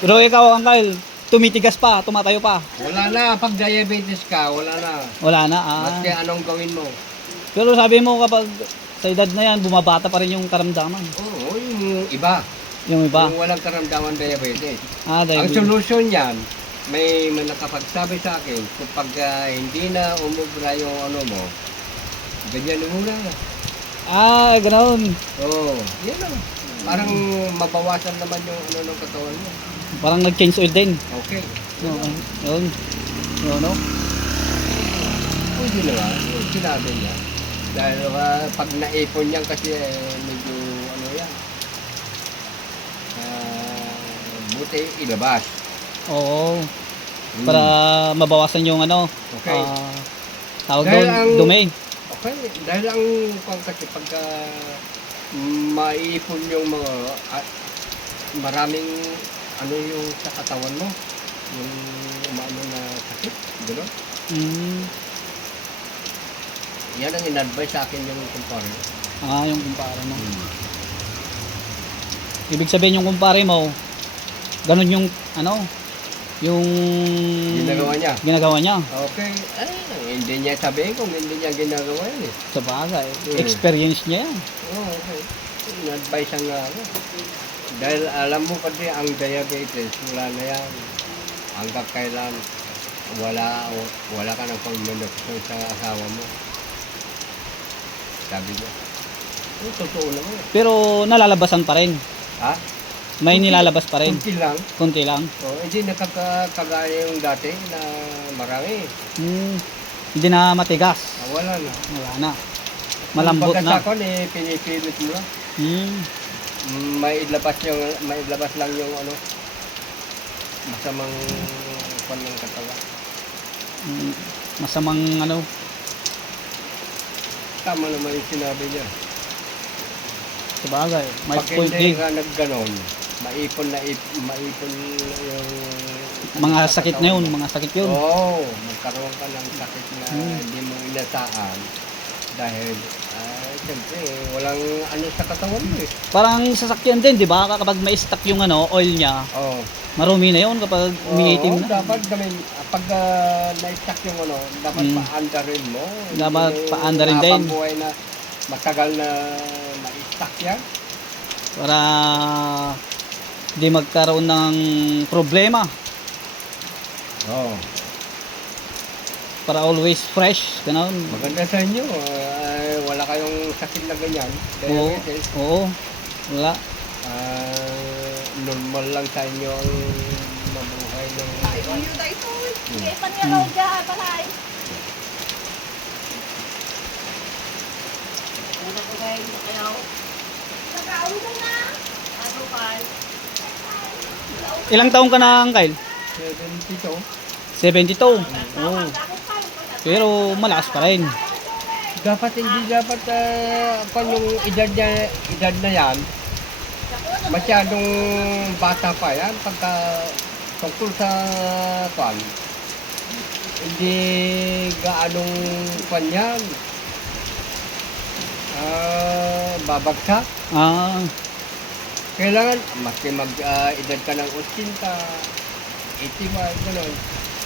Pero ikaw, Uncle, tumitigas pa, tumatayo pa. Wala na, pag diabetes ka, wala na. Wala na, Maski anong gawin mo. Pero sabi mo kapag sa edad na yan, bumabata pa rin yung karamdaman. Oo, yung iba. Yung iba. Yung walang karamdaman diabetes. Ang Diabetes. solusyon yan, may nakapagsabi sa akin, kapag hindi na umubra yung ano mo, ganyan muna na. Ganoon. Oo, yan lang. Parang mabawasan naman yung ano ng katawan mo. Parang nag-change oil din. Okay. Yun. Yun, no? Pwede naman, yung sinabi niya. Dahil pag naipon niyan kasi medyo ano yan. Buti ilabas. Oo. Para mabawasan yung ano. Okay. Tawag Dahil doon, dumi. Okay, dahil ang kasi pagka maiipon yung mga maraming ano yung sa katawan mo, yung umaano na sakit, gano'n. Yan ang in-advise sa akin yung kumpare. Yung kumpare mo. Ibig sabihin yung kumpare mo, ganun yung ano, yung ginagawa niya. Ginagawa niya. Okay, hindi niya sabihin kung hindi niya ginagawa yan eh. Sa bagay, experience niya yan. Okay. In-advise nga ako. Dahil alam mo kasi ang diabetes, wala na yan. Hanggang kailan wala ka ng pang-menopause sa asawa mo. Sabi niya. Totoo naman. Pero nalalabasan pa rin. Ha? May nilalabas pa rin. Kunti lang. Kunti lang. Hindi nakakagaya yung dati na marami. Hindi na matigas. Wala na. Wala na. Malambot na. Pagkasakon pinipilit mo lang. May ilabas lang yung ano, masamang pan ng katawan. Masamang ano. Tama naman yung sinabi niya. Sa bagay, may pag point hindi din. nga nagganon, maipon yung Mga sakit na yun, mga sakit yun. Oo, magkaroon ka ng sakit na hindi mo inasaan. Dahil, siyempre, walang ano sa katawan mo eh. Parang sasakyan din, di ba? Kapag may stock yung ano, oil niya, marumi na yun kapag umiitim na. Dapat gawin, pag na-stock yung ano, dapat paandarin mo. Dapat paandarin din. Habang buhay na matagal na na-stock yan. Para di magkaroon ng problema. Oo. Para always fresh, gano'n. Maganda sa inyo, wala kayong sakit na ganyan. Diabetes. Oo, wala. Normal lang sa inyo ang mabuhay ng... Ay, uyo na ito. Hindi pa niya raw dyan, palay. Una ko kayo, ayaw. Nag-aawin na na. Ano pa? Ilang taong ka na, Uncle? 72. 72. Oo. Pero malakas pa rin. Dapat hindi dapat yung edad na yan, masyadong bata pa yan pagka tungkol sa kwan. Hindi gaanong kwan yan. Babagsak. Kailangan, maski mag-edad ka ng 80, 85, gano'n.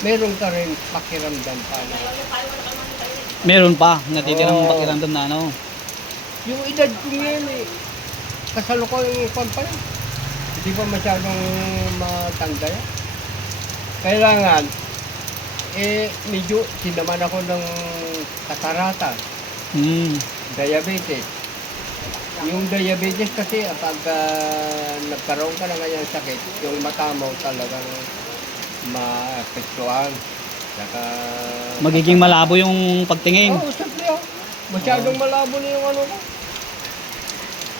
Meron ka rin pakiramdam pa na. Meron pa, natitirang pakiramdam na ano. Yung edad ko ngayon kasalukuyang kwan pa yan. Hindi pa masyadong matanda yan. Kailangan, medyo sinaman ako ng katarata, diabetes. Yung diabetes kasi, pag nagkaroon ka na ganyan sakit, yung mata mo talagang maapektuhan. Saka... Magiging malabo yung pagtingin. Oo, siyempre. Masyadong malabo na yung ano ko.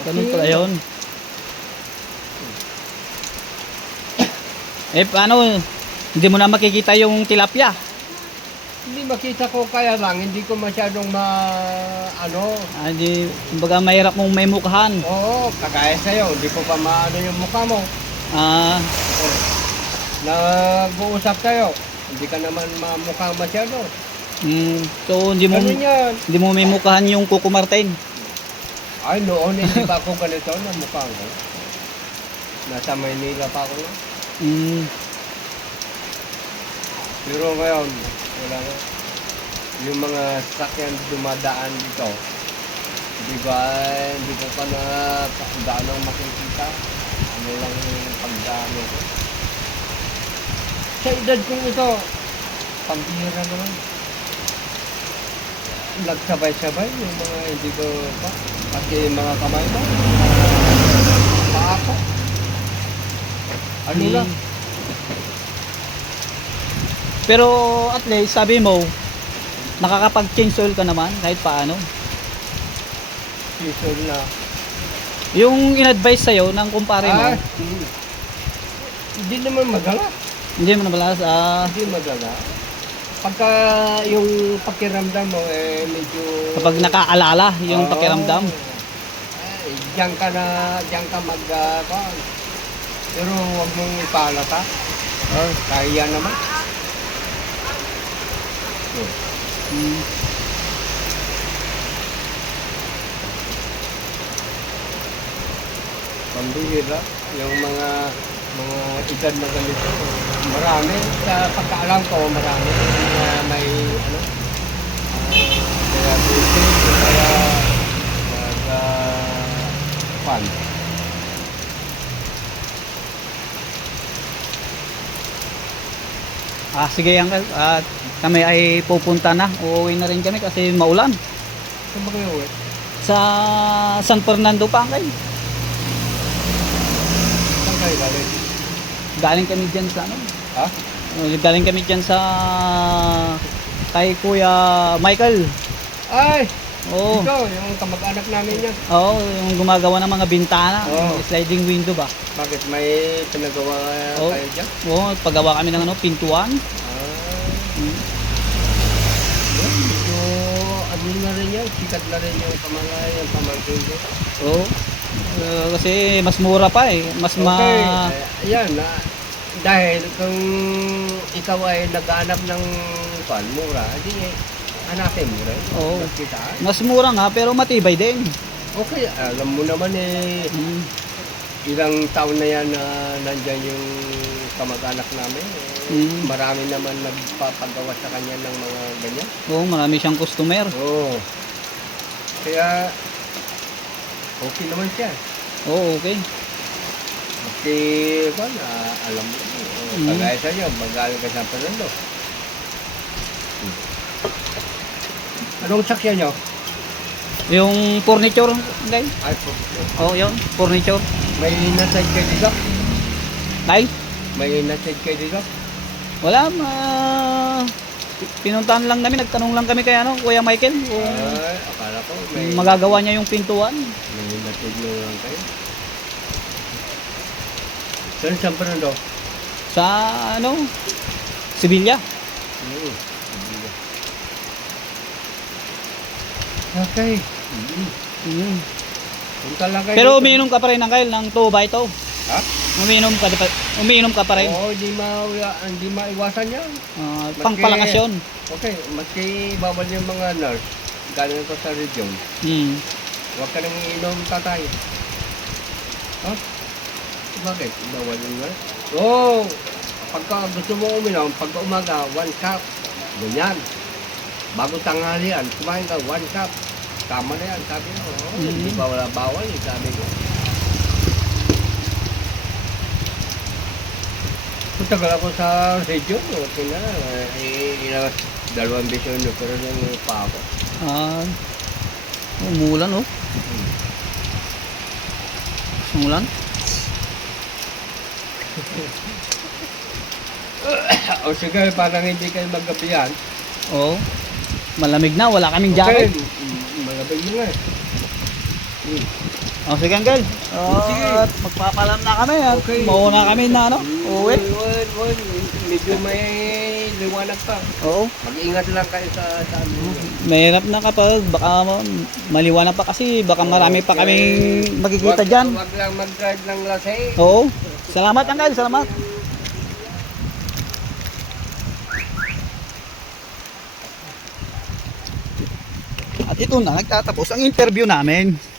Ganun pala yun. Paano? Hindi mo na makikita yung tilapia. Hindi makita ko, kaya lang, hindi ko masyadong Hindi, kumbaga mahirap mong may mukhaan. Oo, kagaya sa'yo, hindi ko pa maano yung mukha mo. Nag-uusap tayo, hindi ka naman mamukha masyado. So hindi mo may mukhaan yung Coco Martin. Ay, noon hindi pa ako ganito na mukha ko. Nasa Maynila pa ako. Mm. Pero ngayon, wala na. Yung mga sasakyan dumadaan dito, di ba, hindi ko pa na gaano makikita. Ano lang yung pagdaan ko. Sa edad kong ito, pambihira naman. Nagsabay-sabay yung mga hindi ko pa. Pati mga kamay ko. Paa ko. Ano Mm. lang. Pero at least, sabi mo, nakakapag-change oil ka naman kahit paano. Season na. Yung in-advise sa'yo ng kumpare mo, Hindi naman magala. hindi mo nabalas, Hindi magala. Pagka yung pakiramdam mo, medyo... kapag nakaalala yung Oo. pakiramdam. Diyan ka pero huwag mong ipalata. Kaya naman. Mm. Pambihira. Yung mga edad na ganito. Marami. Sa pagkaalam ko, marami. Mga may, diabetes, kaya, pan. Sige uncle, at kami ay pupunta na. Uuwi na rin kami kasi maulan. Saan ba kayo uwi? Sa San Fernando pa uncle. Saan kayo galing? Galing kami dyan sa ano? Ha? Galing kami dyan sa kay Kuya Michael. Ay! Oo. Ikaw, yung kamag-anak namin yan. Oo, yung gumagawa ng mga bintana, Oo. yung sliding window ba? Bakit? May pinagawa Oo. kayo dyan? Oo, paggawa kami ng ano, pintuan. Mm. Medyo ano na rin yan, sikat na rin yung pamangkin ko. Oo. Kasi mas mura pa eh. Mas Okay, ayan dahil kung ikaw ay naghahanap ng mura, di hanapin mo rin. Oo. Magkitaan. mas mura nga pero matibay din. Okay, alam mo naman Mm. ilang taon na yan na nandyan yung kamag-anak namin. Marami naman nagpapagawa sa kanya ng mga ganyan. Oo, marami siyang customer. Oo. Kaya, okay naman siya. Oo, okay. Kasi, alam mo, kagaya sa inyo, magaling ka sa Fernando. Anong sakyan nyo? Yung furniture, guys. Ay, Oo, yun, furniture. may naside kayo dito? Guys, May naside kayo dito? wala, pinuntahan lang namin, nagtanong lang kami kay ano, Kuya Michael kung Ay, akala ko may magagawa niya yung pintuan. naside nyo lang kayo. Saan San Fernando? Sa ano, Sevilla. Okay. Mm. Punta lang kayo Pero dito. umiinom ka pa rin, Uncle, ng 2x2. Ha? Umiinom ka pa rin. Oo, hindi maiwasan yan. Pangpalakasyon. Okay, maski bawal yung mga nurse, galing ko sa region, Mm. huwag ka nang iinom tatay. Ha? Bakit? Bawal yung nurse? Oo! Pagka gusto mo uminom, pagka umaga, 1 cup. Ganyan. Bago tanghalian, kumain ka, 1 cup. Tama na yan, sabi ko. Hindi ba wala bawal, sabi ko. Tagal ako sa region, okay na. Dalawang bisyon na, pero yung pa ako. Umulan, oh. Umulan? O sige, parang hindi kayo maggabihan. Oo. Malamig na, wala kaming Okay, jacket. malabig na nga eh. Sige, Uncle. Sige. At magpapalam na kami. At Okay. mauna kami na, ano? Uwi. Medyo may liwanag pa. Oo. Mag-ingat lang kayo sa amin. Mahirap na kapag baka maliwanag pa kasi baka marami pa kaming makikita dyan. Wag lang mag-drive ng lasay. Oo. Salamat, Uncle. Salamat. At ito na, nagtatapos ang interview namin.